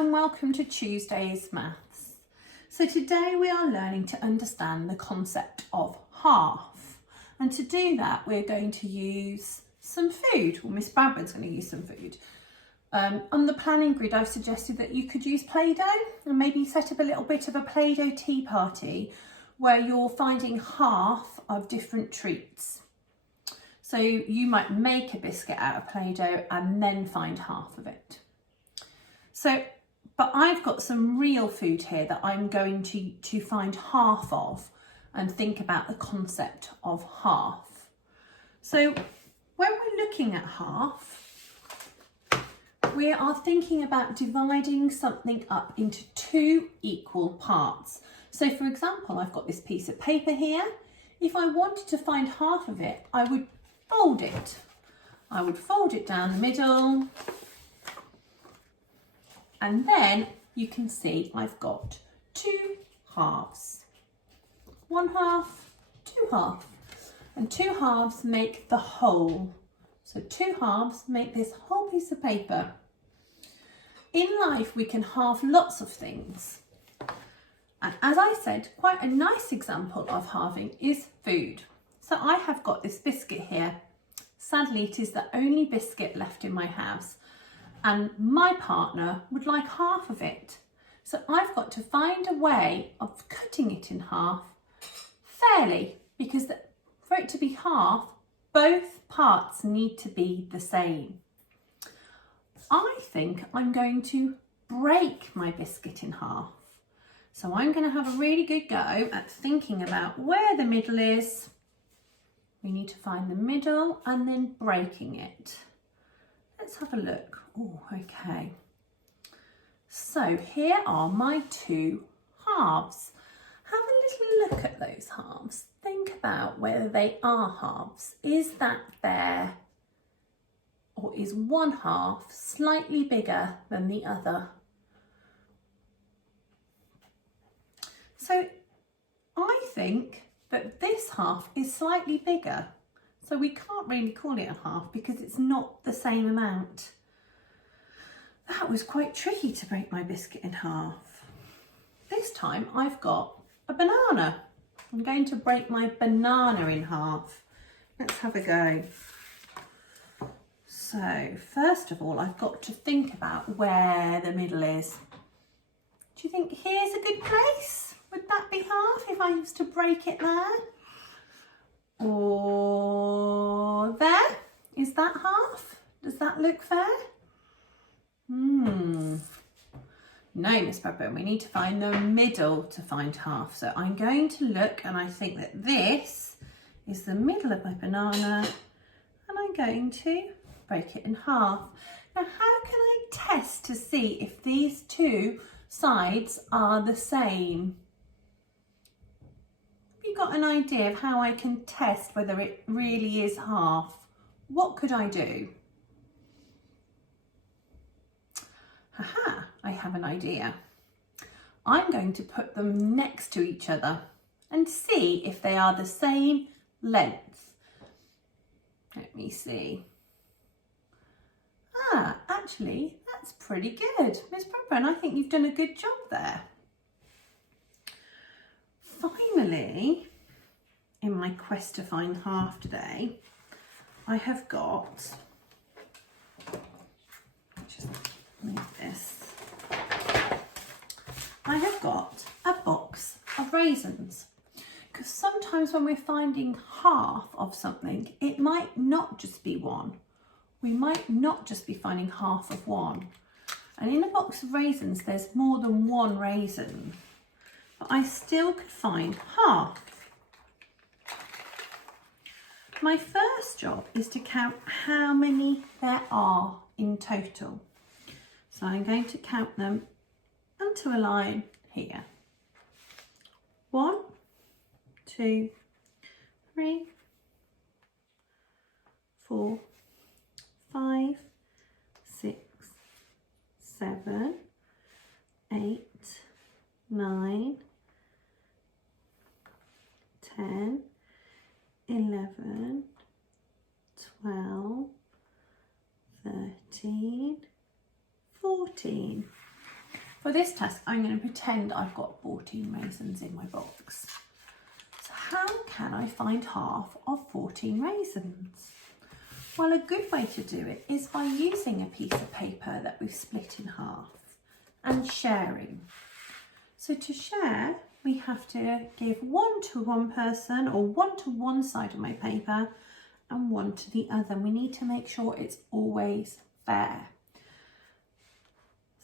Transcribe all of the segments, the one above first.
and welcome to Tuesday's Maths. So today we are learning to understand the concept of half, and to do that we're going to use some food, or Miss Bradford's going to use some food. On the planning grid I've suggested that you could use Play-Doh and maybe set up a little bit of a Play-Doh tea party where you're finding half of different treats. So you might make a biscuit out of Play-Doh and then find half of it. But I've got some real food here that I'm going to find half of and think about the concept of half. So when we're looking at half, we are thinking about dividing something up into two equal parts. So for example, I've got this piece of paper here. If I wanted to find half of it, I would fold it. I would fold it down the middle. And then you can see I've got two halves. One half, two halves. And two halves make the whole. So two halves make this whole piece of paper. In life, we can halve lots of things. And as I said, quite a nice example of halving is food. So I have got this biscuit here. Sadly, it is the only biscuit left in my house. And my partner would like half of it. So I've got to find a way of cutting it in half fairly, because for it to be half, both parts need to be the same. I think I'm going to break my biscuit in half. So I'm going to have a really good go at thinking about where the middle is. We need to find the middle and then breaking it. Let's have a look. Oh, okay. So here are my two halves. Have a little look at those halves. Think about whether they are halves. Is that there, or is one half slightly bigger than the other? So I think that this half is slightly bigger. So we can't really call it a half because it's not the same amount. That was quite tricky to break my biscuit in half. This time I've got a banana. I'm going to break my banana in half. Let's have a go. So first of all, I've got to think about where the middle is. Do you think here's a good place? Would that be half if I used to break it there? Or there? Is that half? Does that look fair? No, Miss Bradburn, we need to find the middle to find half. So I'm going to look, and I think that this is the middle of my banana, and I'm going to break it in half. Now, how can I test to see if these two sides are the same? Have you got an idea of how I can test whether it really is half? What could I do? Aha, I have an idea. I'm going to put them next to each other and see if they are the same length. Let me see. Actually, that's pretty good. Miss Bradburn, I think you've done a good job there. Finally, in my quest to find half today, I have got, just move this, I have got a box of raisins, because sometimes when we're finding half of something, it might not just be one. We might not just be finding half of one. And in a box of raisins, there's more than one raisin, but I still could find half. My first job is to count how many there are in total. So I'm going to count them onto a line here. 1, 2, 3, 4, 5, 6, 7, 8, 9, 10, 11, 12, 13, 14. For this test, I'm going to pretend I've got 14 raisins in my box. So how can I find half of 14 raisins? Well, a good way to do it is by using a piece of paper that we've split in half and sharing. So to share, we have to give one to one person, or one to one side of my paper and one to the other. We need to make sure it's always fair.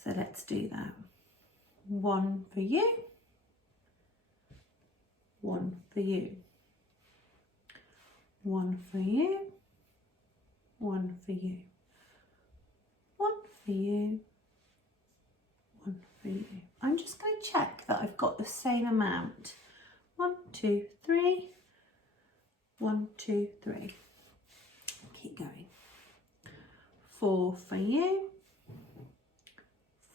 So let's do that. One for you, one for you, one for you, one for you, one for you, one for you. I'm just going to check that I've got the same amount. 1, 2, 3, 1, 2, 3. Keep going. 4 for you,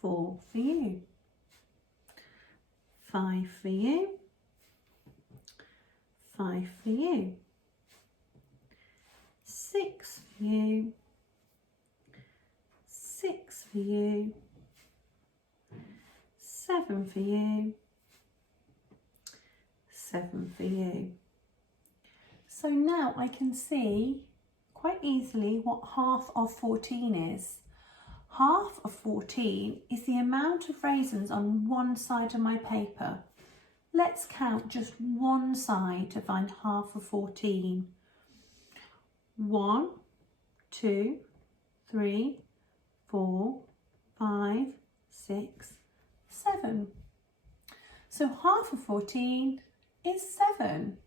4 for you, 5 for you, 5 for you, 6 for you, 6 for you, 7 for you, 7 for you. So now I can see quite easily what half of 14 is. Half of 14 is the amount of raisins on one side of my paper. Let's count just one side to find half of 14. 1, 2, 3, 4, 5, 6, 7. So half of 14 is 7.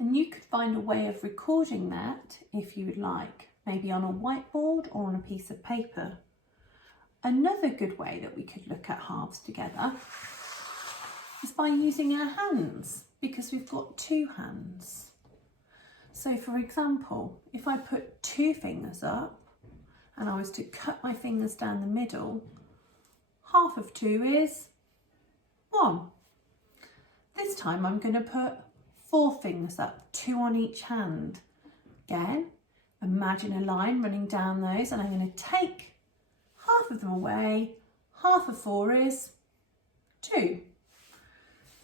And you could find a way of recording that if you would like, maybe on a whiteboard or on a piece of paper. Another good way that we could look at halves together is by using our hands, because we've got 2 hands. So for example, if I put 2 fingers up and I was to cut my fingers down the middle, half of 2 is 1. This time I'm going to put 4 fingers up, 2 on each hand. Again, imagine a line running down those, and I'm going to take half of them away. Half of 4 is 2.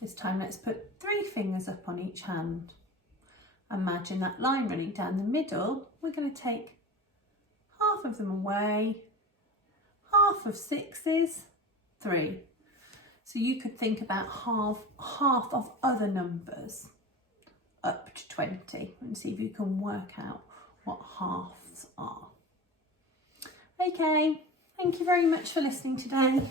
This time let's put 3 fingers up on each hand. Imagine that line running down the middle. We're going to take half of them away. Half of 6 is 3. So you could think about half of other numbers up to 20 and see if you can work out what halves are. Okay, thank you very much for listening today.